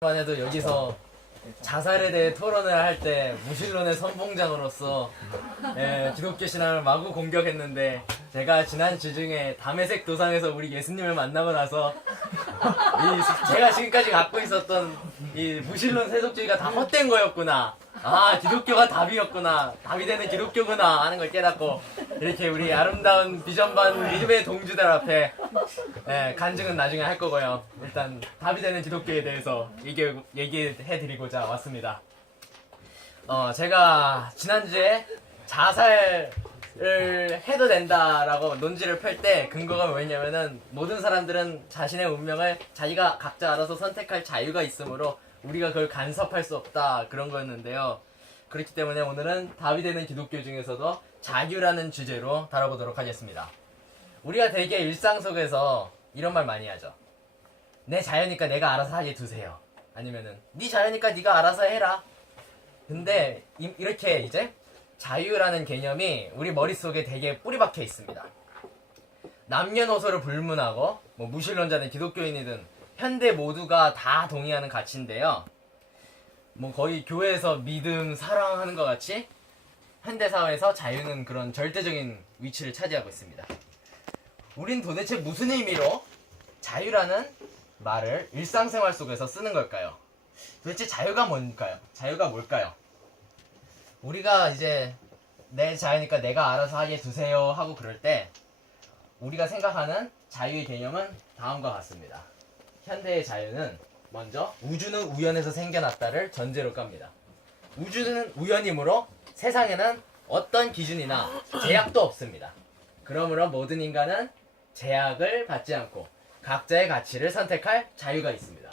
만 해도 여기서 자살에 대해 토론을 할 때 무신론의 선봉장으로서 기독교 신앙을 마구 공격했는데, 제가 지난 주 중에 담에색 도상에서 우리 예수님을 만나고 나서 제가 지금까지 갖고 있었던 이 무신론 세속주의가 다 헛된 거였구나, 기독교가 답이었구나, 답이 되는 기독교구나 하는 걸 깨닫고, 이렇게 우리 아름다운 비전반 믿음의 동주들 앞에 간증은 나중에 할 거고요. 일단 답이 되는 기독교에 대해서 얘기해드리고자 왔습니다. 제가 지난주에 자살을 해도 된다라고 논지를 펼 때 근거가 뭐였냐면은, 모든 사람들은 자신의 운명을 자기가 각자 알아서 선택할 자유가 있으므로 우리가 그걸 간섭할 수 없다, 그런 거였는데요. 그렇기 때문에 오늘은 답이 되는 기독교 중에서도 자유라는 주제로 다뤄보도록 하겠습니다. 우리가 되게 일상 속에서 이런 말 많이 하죠. 내 자유니까 내가 알아서 하게 두세요. 아니면은 네 자유니까 네가 알아서 해라. 근데 이렇게 이제 자유라는 개념이 우리 머릿속에 되게 뿌리박혀 있습니다. 남녀노소를 불문하고 무신론자든 기독교인이든 현대 모두가 다 동의하는 가치인데요. 거의 교회에서 믿음, 사랑하는 것 같이 현대사회에서 자유는 그런 절대적인 위치를 차지하고 있습니다. 우린 도대체 무슨 의미로 자유라는 말을 일상생활 속에서 쓰는 걸까요? 도대체 자유가 뭘까요? 자유가 뭘까요? 우리가 이제 내 자유니까 내가 알아서 하게 두세요 하고 그럴 때 우리가 생각하는 자유의 개념은 다음과 같습니다. 현대의 자유는 먼저 우주는 우연에서 생겨났다를 전제로 깝니다. 우주는 우연이므로 세상에는 어떤 기준이나 제약도 없습니다. 그러므로 모든 인간은 제약을 받지 않고 각자의 가치를 선택할 자유가 있습니다.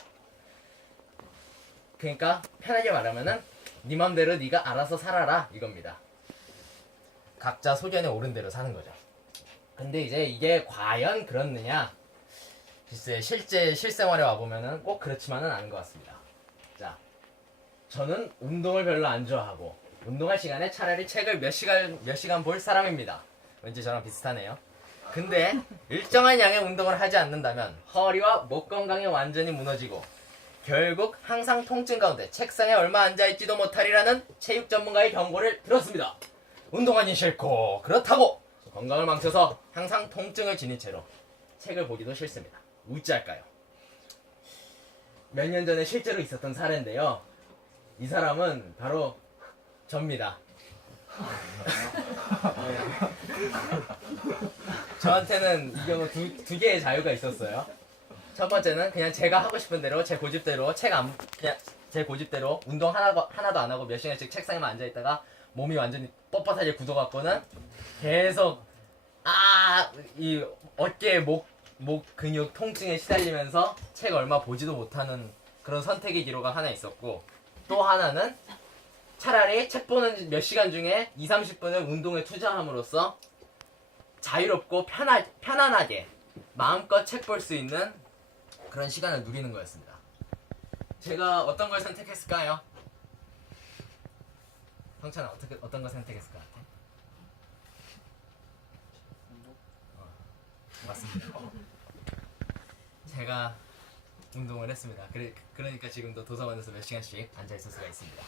그러니까 편하게 말하면은 네 맘대로 네가 알아서 살아라, 이겁니다. 각자 소견에 오른 대로 사는 거죠. 근데 이제 이게 과연 그렇느냐? 글쎄, 실제 실생활에 와보면은 꼭 그렇지만은 않은 것 같습니다. 자, 저는 운동을 별로 안 좋아하고 운동할 시간에 차라리 책을 몇 시간 볼 사람입니다. 왠지 저랑 비슷하네요. 근데 일정한 양의 운동을 하지 않는다면 허리와 목 건강이 완전히 무너지고 결국 항상 통증 가운데 책상에 얼마 앉아있지도 못하리라는 체육 전문가의 경고를 들었습니다. 운동하기 싫고 그렇다고 건강을 망쳐서 항상 통증을 지닌 채로 책을 보기도 싫습니다. 어찌할까요? 몇 년 전에 실제로 있었던 사례인데요. 이 사람은 바로 접니다. 저한테는 이 경우 두 개의 자유가 있었어요. 첫 번째는 그냥 제가 하고 싶은 대로 제 고집대로 제 고집대로 운동 하나도 안 하고 몇 시간씩 책상에만 앉아 있다가 몸이 완전히 뻣뻣하게 굳어갖고는 계속 이 어깨 목 근육 통증에 시달리면서 책 얼마 보지도 못하는 그런 선택의 기로가 하나 있었고, 또 하나는 차라리 책 보는 몇 시간 중에 20-30분을 운동에 투자함으로써 자유롭고 편안하게 마음껏 책 볼 수 있는 그런 시간을 누리는 거였습니다. 제가 어떤 걸 선택했을까요? 형찬아, 어떤 걸 선택했을 것 같아? 맞습니다. 제가 운동을 했습니다. 그러니까 지금도 도서관에서 몇 시간씩 앉아있을 수가 있습니다.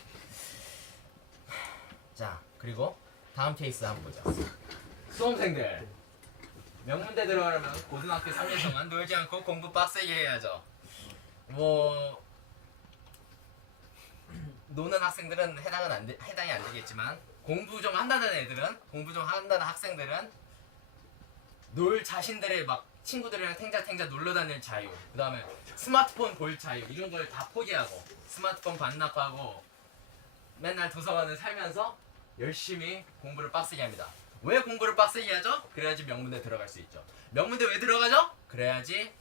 자, 그리고 다음 케이스 한번 보죠. 수험생들, 명문대 들어가려면 고등학교 3년 동안 놀지 않고 공부 빡세게 해야죠. 노는 학생들은 해당이 안 되겠지만, 공부 좀 한다는 학생들은 자신들의 친구들이랑 탱자탱자 놀러 다닐 자유, 그 다음에 스마트폰 볼 자유, 이런 걸 다 포기하고 스마트폰 반납하고 맨날 도서관을 살면서 열심히 공부를 빡세게 합니다. 왜 공부를 빡세게 하죠? 그래야지 명문대 들어갈 수 있죠. 명문대 왜 들어가죠? 그래야지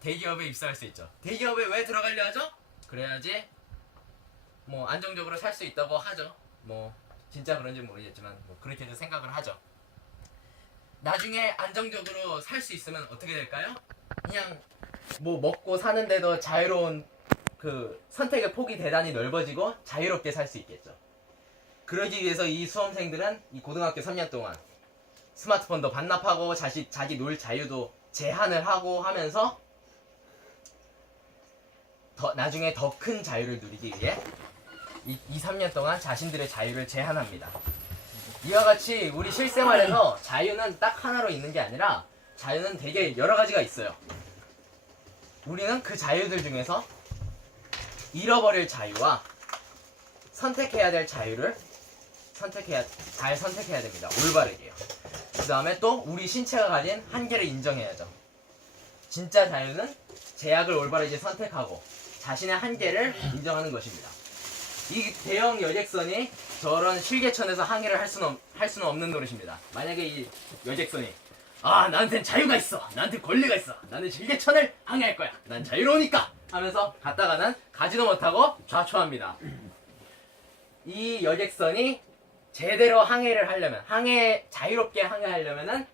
대기업에 입사할 수 있죠. 대기업에 왜 들어가려 하죠? 그래야지 안정적으로 살 수 있다고 하죠. 진짜 그런지 모르겠지만 그렇게도 생각을 하죠. 나중에 안정적으로 살 수 있으면 어떻게 될까요? 그냥 먹고 사는데도 자유로운 그 선택의 폭이 대단히 넓어지고 자유롭게 살 수 있겠죠. 그러기 위해서 이 수험생들은 이 고등학교 3년 동안 스마트폰도 반납하고 자기 놀 자유도 제한을 하고 하면서 나중에 더 큰 자유를 누리기 위해 3년 동안 자신들의 자유를 제한합니다. 이와 같이 우리 실생활에서 자유는 딱 하나로 있는 게 아니라 자유는 되게 여러 가지가 있어요. 우리는 그 자유들 중에서 잃어버릴 자유와 선택해야 될 자유를 잘 선택해야 됩니다. 올바르게요. 그 다음에 또 우리 신체가 가진 한계를 인정해야죠. 진짜 자유는 제약을 올바르게 선택하고 자신의 한계를 인정하는 것입니다. 이 대형 여객선이 저런 실개천에서 항해를 할 수는 없는 노릇입니다. 만약에 이 여객선이 나한텐 자유가 있어, 나한테 권리가 있어, 나는 실개천을 항해할 거야, 난 자유로우니까 하면서 갔다가는 가지도 못하고 좌초합니다. 이 여객선이 제대로 항해를 하려면, 자유롭게 항해하려면은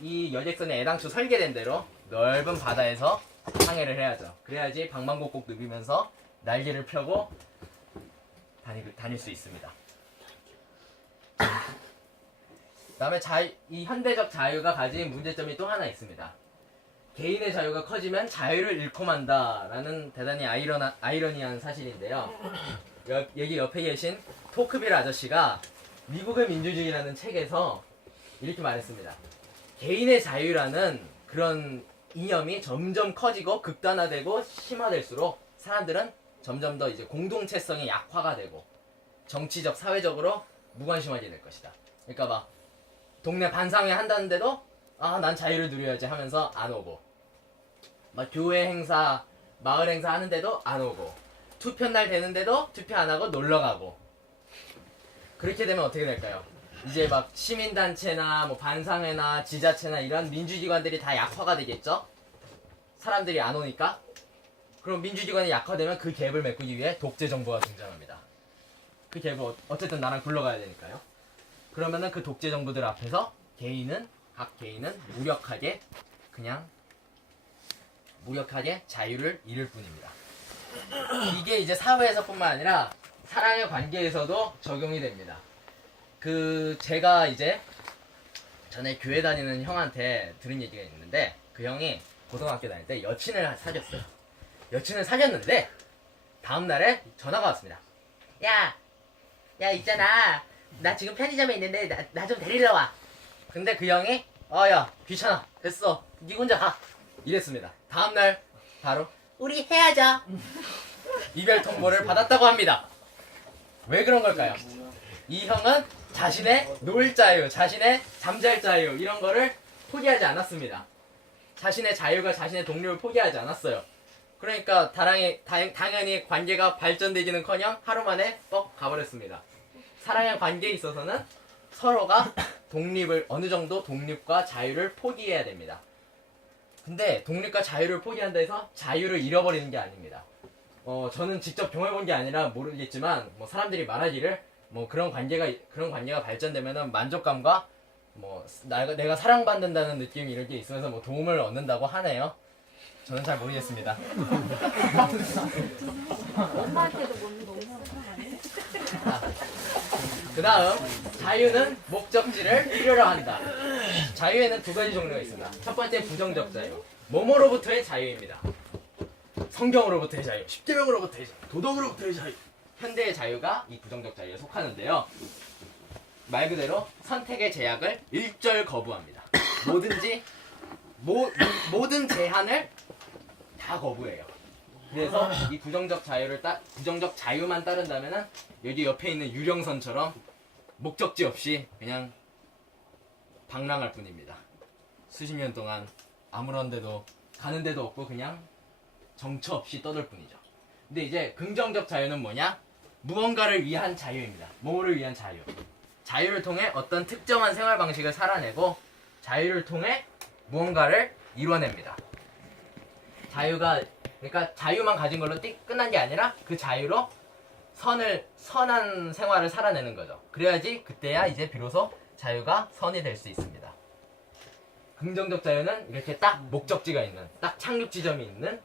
이 여객선이 애당초 설계된 대로 넓은 바다에서 항해를 해야죠. 그래야지 방방곡곡 누비면서 날개를 펴고 다닐 수 있습니다. 그 다음에 이 현대적 자유가 가진 문제점이 또 하나 있습니다. 개인의 자유가 커지면 자유를 잃고 만다라는 대단히 아이러니한 사실인데요. 여기 옆에 계신 토크빌 아저씨가 미국의 민주주의라는 책에서 이렇게 말했습니다. 개인의 자유라는 그런 이념이 점점 커지고 극단화되고 심화될수록 사람들은 점점 더 이제 공동체성이 약화가 되고 정치적, 사회적으로 무관심하게 될 것이다. 그러니까 막 동네 반상회 한다는데도 난 자유를 누려야지 하면서 안 오고, 막 교회 행사, 마을 행사 하는데도 안 오고, 투표날 되는데도 투표 안 하고 놀러 가고. 그렇게 되면 어떻게 될까요? 이제 막 시민단체나 뭐 반상회나 지자체나 이런 민주기관들이 다 약화가 되겠죠? 사람들이 안 오니까. 그럼 민주기관이 약화되면 그 갭을 메꾸기 위해 독재정부가 등장합니다. 그 갭을 어쨌든 나랑 굴러가야 되니까요. 그러면은 그 독재정부들 앞에서 각 개인은 무력하게 자유를 잃을 뿐입니다. 이게 이제 사회에서뿐만 아니라 사랑의 관계에서도 적용이 됩니다. 제가 이제 전에 교회 다니는 형한테 들은 얘기가 있는데, 그 형이 고등학교 다닐 때 여친을 사귀었어요. 여친을 사귀었는데 다음날에 전화가 왔습니다. 야 있잖아, 나 지금 편의점에 있는데 나 좀 데리러 와. 근데 그 형이 야 귀찮아, 됐어, 니 혼자 가, 이랬습니다. 다음날 바로 우리 헤어져 이별 통보를 받았다고 합니다. 왜 그런 걸까요? 이 형은 자신의 놀 자유, 자신의 잠잘 자유, 이런 거를 포기하지 않았습니다. 자신의 자유가 자신의 동료를 포기하지 않았어요. 그러니까 당연히 관계가 발전되기는커녕 하루 만에 뻑 가버렸습니다. 사랑의 관계에 있어서는 서로가 어느 정도 독립과 자유를 포기해야 됩니다. 근데 독립과 자유를 포기한다 해서 자유를 잃어버리는 게 아닙니다. 저는 직접 경험해본 게 아니라 모르겠지만, 사람들이 말하기를 그런 관계가 발전되면은 만족감과 내가 사랑받는다는 느낌이 이렇게 있으면서 도움을 얻는다고 하네요. 저는 잘 모르겠습니다. 엄마한테도 너무 사랑하네. 그 다음, 자유는 목적지를 이루려 한다. 자유에는 두 가지 종류가 있습니다. 첫 번째, 부정적 자유. 뭐뭐로부터의 자유입니다. 성경으로부터의 자유, 십계명으로부터의 자유, 도덕으로부터의 자유. 현대의 자유가 이 부정적 자유에 속하는데요. 말 그대로 선택의 제약을 일절 거부합니다. 모든 제한을 다 거부해요. 그래서 이 부정적 자유만 따른다면은 여기 옆에 있는 유령선처럼 목적지 없이 그냥 방랑할 뿐입니다. 수십 년 동안 아무런 데도 가는 데도 없고 그냥 정처 없이 떠들 뿐이죠. 근데 이제 긍정적 자유는 뭐냐? 무언가를 위한 자유입니다. 뭐를 위한 자유? 자유를 통해 어떤 특정한 생활 방식을 살아내고 자유를 통해 무언가를 이뤄냅니다. 그러니까 자유만 가진 걸로 끝난 게 아니라 그 자유로 선한 생활을 살아내는 거죠. 그래야지 그때야 이제 비로소 자유가 선이 될 수 있습니다. 긍정적 자유는 이렇게 딱 목적지가 있는, 딱 착륙 지점이 있는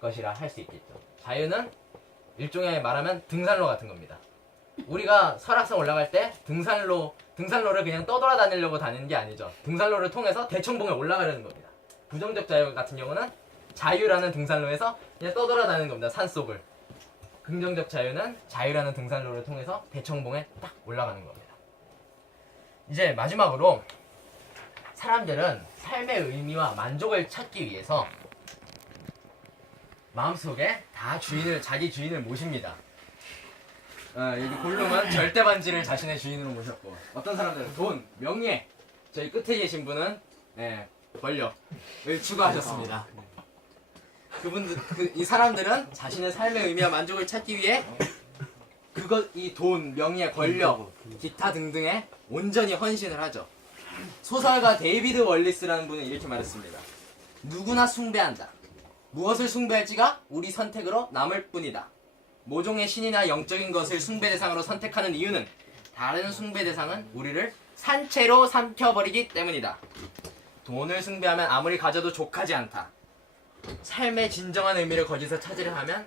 것이라 할 수 있겠죠. 자유는 일종의 말하면 등산로 같은 겁니다. 우리가 설악산 올라갈 때 등산로를 그냥 떠돌아다니려고 다니는 게 아니죠. 등산로를 통해서 대청봉에 올라가려는 겁니다. 부정적 자유 같은 경우는 자유라는 등산로에서 그냥 떠돌아다니는 겁니다. 산속을. 긍정적 자유는 자유라는 등산로를 통해서 대청봉에 딱 올라가는 겁니다. 이제 마지막으로 사람들은 삶의 의미와 만족을 찾기 위해서 마음속에 다 자기 주인을 모십니다. 여기 골룸은 절대 반지를 자신의 주인으로 모셨고, 어떤 사람들은 돈, 명예, 저희 끝에 계신 분은 권력을 추구하셨습니다. 이 사람들은 자신의 삶의 의미와 만족을 찾기 위해 이 돈, 명예, 권력, 기타 등등에 온전히 헌신을 하죠. 소설가 데이비드 월리스라는 분은 이렇게 말했습니다. 누구나 숭배한다. 무엇을 숭배할지가 우리 선택으로 남을 뿐이다. 모종의 신이나 영적인 것을 숭배 대상으로 선택하는 이유는 다른 숭배 대상은 우리를 산채로 삼켜버리기 때문이다. 돈을 숭배하면 아무리 가져도 족하지 않다. 삶의 진정한 의미를 거기서 찾으려 하면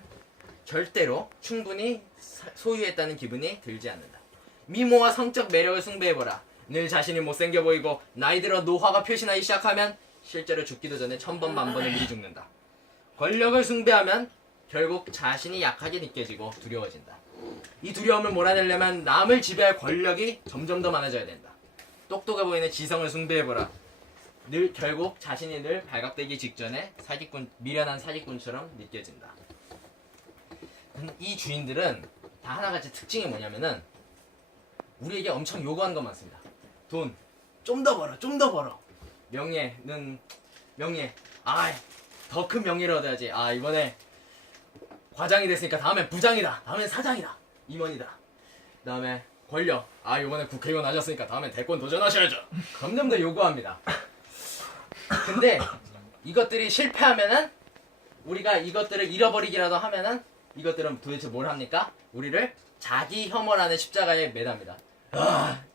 절대로 충분히 소유했다는 기분이 들지 않는다. 미모와 성적 매력을 숭배해보라. 늘 자신이 못생겨 보이고 나이 들어 노화가 표시나기 시작하면 실제로 죽기도 전에 천번 만번을 미리 죽는다. 권력을 숭배하면 결국 자신이 약하게 느껴지고 두려워진다. 이 두려움을 몰아내려면 남을 지배할 권력이 점점 더 많아져야 된다. 똑똑해 보이는 지성을 숭배해보라. 결국 자신이 늘 발각되기 직전에 미련한 사기꾼처럼 느껴진다. 이 주인들은 다 하나같이 특징이 뭐냐면은 우리에게 엄청 요구하는 것 많습니다. 돈, 좀 더 벌어, 좀 더 벌어. 명예, 더 큰 명예를 얻어야지. 이번에 과장이 됐으니까 다음엔 부장이다. 다음엔 사장이다. 임원이다. 다음에 권력. 이번에 국회의원 하셨으니까 다음엔 대권 도전하셔야죠. 점점 더 요구합니다. 근데 이것들이 실패하면은, 우리가 이것들을 잃어버리기라도 하면은, 이것들은 도대체 뭘 합니까? 우리를 자기 혐오라는 십자가에 매답니다.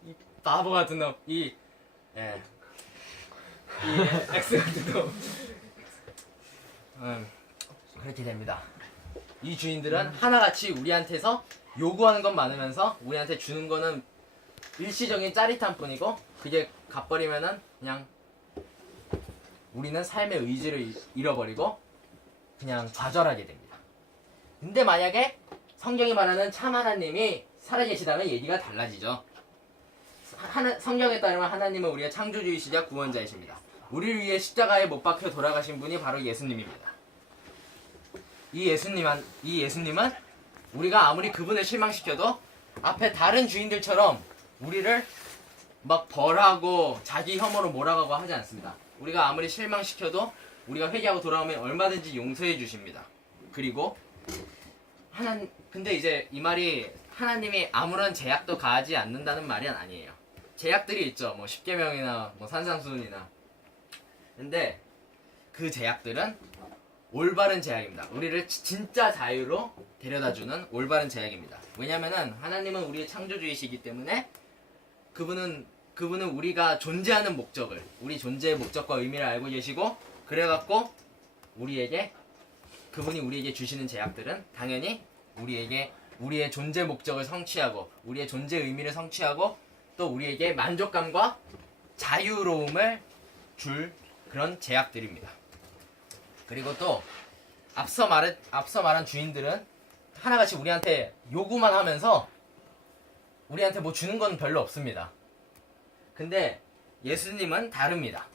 이 바보 같은 놈, 이 X 같은 놈. 그렇게 됩니다. 이 주인들은 하나같이 우리한테서 요구하는 건 많으면서 우리한테 주는 거는 일시적인 짜릿함 뿐이고, 그게 갚버리면은 그냥 우리는 삶의 의지를 잃어버리고 그냥 좌절하게 됩니다. 근데 만약에 성경이 말하는 참 하나님이 살아계시다면 얘기가 달라지죠. 성경에 따르면 하나님은 우리의 창조주이시자 구원자이십니다. 우리를 위해 십자가에 못 박혀 돌아가신 분이 바로 예수님입니다. 이 예수님은 우리가 아무리 그분을 실망시켜도 앞에 다른 주인들처럼 우리를 막 벌하고 자기 혐오로 몰아가고 하지 않습니다. 우리가 아무리 실망시켜도 우리가 회개하고 돌아오면 얼마든지 용서해 주십니다. 그리고 근데 이제 이 말이 하나님이 아무런 제약도 가하지 않는다는 말이 아니에요. 제약들이 있죠. 뭐 십계명이나 뭐 산상수훈이나. 근데 그 제약들은 올바른 제약입니다. 우리를 진짜 자유로 데려다주는 올바른 제약입니다. 왜냐면은 하나님은 우리의 창조주이시기 때문에 그분은 우리가 존재하는 목적을, 우리 존재의 목적과 의미를 알고 계시고, 그래갖고 그분이 우리에게 주시는 제약들은 당연히 우리의 존재 목적을 성취하고, 우리의 존재 의미를 성취하고, 또 우리에게 만족감과 자유로움을 줄 그런 제약들입니다. 그리고 또 앞서 말한 주인들은 하나같이 우리한테 요구만 하면서 우리한테 뭐 주는 건 별로 없습니다. 근데 예수님은 다릅니다.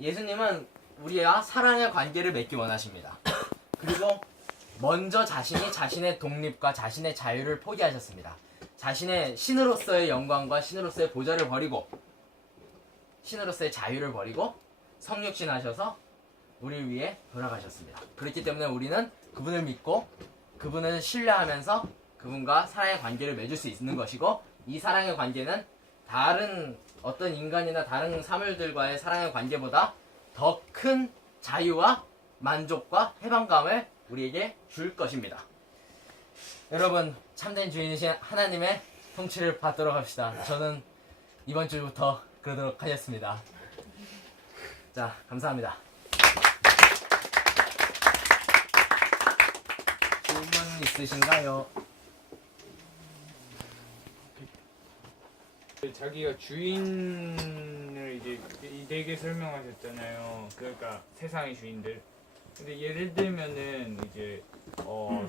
예수님은 우리와 사랑의 관계를 맺기 원하십니다. 그리고 먼저 자신의 독립과 자신의 자유를 포기하셨습니다. 자신의 신으로서의 영광과 신으로서의 보좌를 버리고, 신으로서의 자유를 버리고 성육신하셔서 우리를 위해 돌아가셨습니다. 그렇기 때문에 우리는 그분을 믿고 그분을 신뢰하면서 그분과 사랑의 관계를 맺을 수 있는 것이고, 이 사랑의 관계는 다른 어떤 인간이나 다른 사물들과의 사랑의 관계보다 더 큰 자유와 만족과 해방감을 우리에게 줄 것입니다. 여러분, 참된 주인이신 하나님의 통치를 받도록 합시다. 저는 이번 주부터 그러도록 하겠습니다. 자, 감사합니다. 질문 있으신가요? 자기가 주인을 이제 네 개 설명하셨잖아요. 그러니까 세상의 주인들. 근데 예를 들면은 이제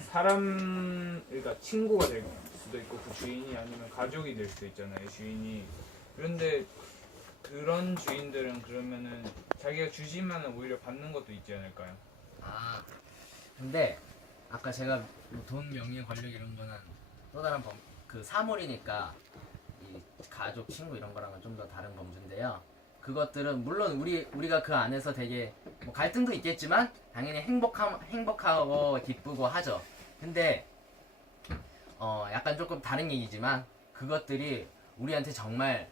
사람 그러니까 친구가 될 수도 있고 그 주인이 아니면 가족이 될 수도 있잖아요 주인이. 그런데 그런 주인들은 그러면은 자기가 주지만은 오히려 받는 것도 있지 않을까요? 아, 근데 아까 제가 뭐 돈, 명예, 권력 이런 거는 또 다른 그 사물이니까 이 가족, 친구 이런 거랑은 좀 더 다른 범주인데요. 그것들은 물론 우리가 그 안에서 되게 뭐 갈등도 있겠지만 당연히 행복하고 기쁘고 하죠. 근데 약간 조금 다른 얘기지만 그것들이 우리한테 정말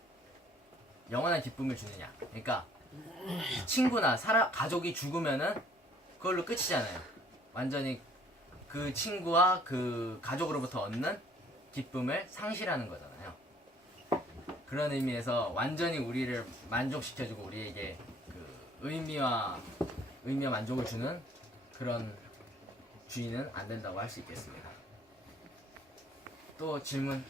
영원한 기쁨을 주느냐. 그러니까 친구나 가족이 죽으면은 그걸로 끝이잖아요. 완전히 그 친구와 그 가족으로부터 얻는 기쁨을 상실하는 거잖아요. 그런 의미에서 완전히 우리를 만족시켜주고 우리에게 그 의미와 만족을 주는 그런 주인은 안 된다고 할 수 있겠습니다. 또 질문?